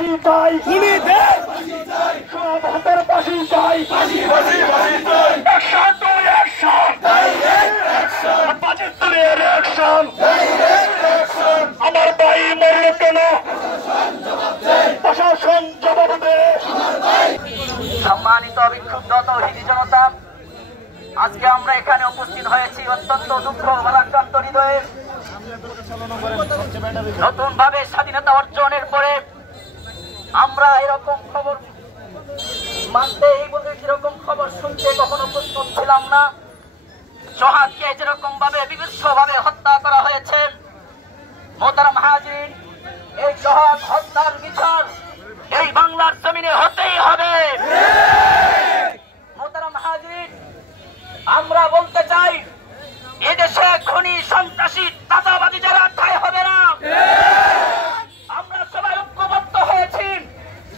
ফাঁসি চাই, খুনি দেশ সোহাগ হত্যার ফাঁসি চাই, অ্যাকশন টু অ্যাকশন, বাজিতপুরের অ্যাকশন, আমার ভাই মরল কেন, প্রশাসন জবাব দে। সম্মানিত বিক্ষুব্ধ তৌহিদি জনতা, আজকে আমরা এখানে উপস্থিত হয়েছি অত্যন্ত দুঃখ ভারাক্রান্ত হৃদয়ে। নতুন ভাবে স্বাধীনতা অর্জনের পরে আমরা এরকম খবর মানতে এরকম খবর শুনতে কখনো প্রস্তুত ছিলাম না। সোহাগকে যেরকম ভাবে বিভৎস ভাবে হত্যা করা হয়েছে, মোহতারাম হাজিরিন, এই সোহাগ হত্যার বিচার এই বাংলার জমিনে হতেই হবে। মোহতারাম হাজিরিন, আমরা বলতে চাই এদেশে খুনি সন্ত্রাসী চাঁদাবাজি যারা ঠাঁই হবে না। আমরা সবাই ঐক্যবদ্ধ হয়েছি।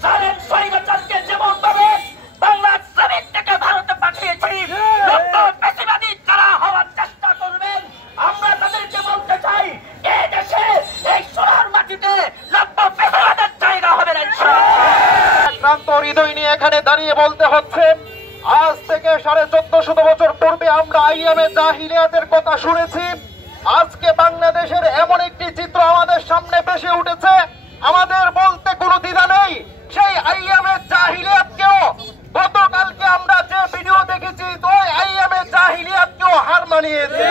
জানেন স্বৈরাচারকে যেমন ভাবে বাংলার জমিন থেকে ভারতে পাঠিয়েছি, পেশিবাদী যারা হওয়ার চেষ্টা করবেন, আমরা তাদেরকে বলতে চাই এদেশে এই সোনার মাটিতে লক্ষ পেশিবাদের জায়গা হবে না ইনশাআল্লাহ। ক্রান্ত হৃদয় নিয়ে এখানে দাঁড়িয়ে বলতে হচ্ছে, আজ থেকে 1450 বছর পূর্বে আমরা আইয়ামে জাহিলিয়াতের কথা শুনেছি। আজকে বাংলাদেশের এমন একটি চিত্র আমাদের সামনে ভেসে উঠেছে, আমাদের বলতে কোনো দ্বিধা নেই। সেই আইয়ামে জাহিলিয়াতকেও গতকালকে আমরা যে ভিডিও দেখেছি, ওই আইয়ামে জাহিলিয়াতকেও হার মানিয়েছে।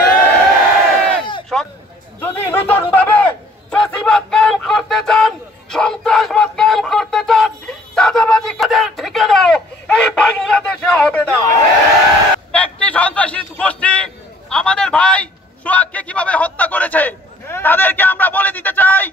যদি নতুন ভাবে ফ্যাসিবাদ কায়েম করতে চান, সন্ত্রাসবাদ কায়েম করতে চান, চাঁদাবাজি কাদের ঠিকানাও এই বাংলাদেশে হবে না। একটি সন্ত্রাসী গোষ্ঠী আমাদের ভাই সোহাগকে কিভাবে হত্যা করেছে, তাদেরকে আমরা বলে দিতে চাই,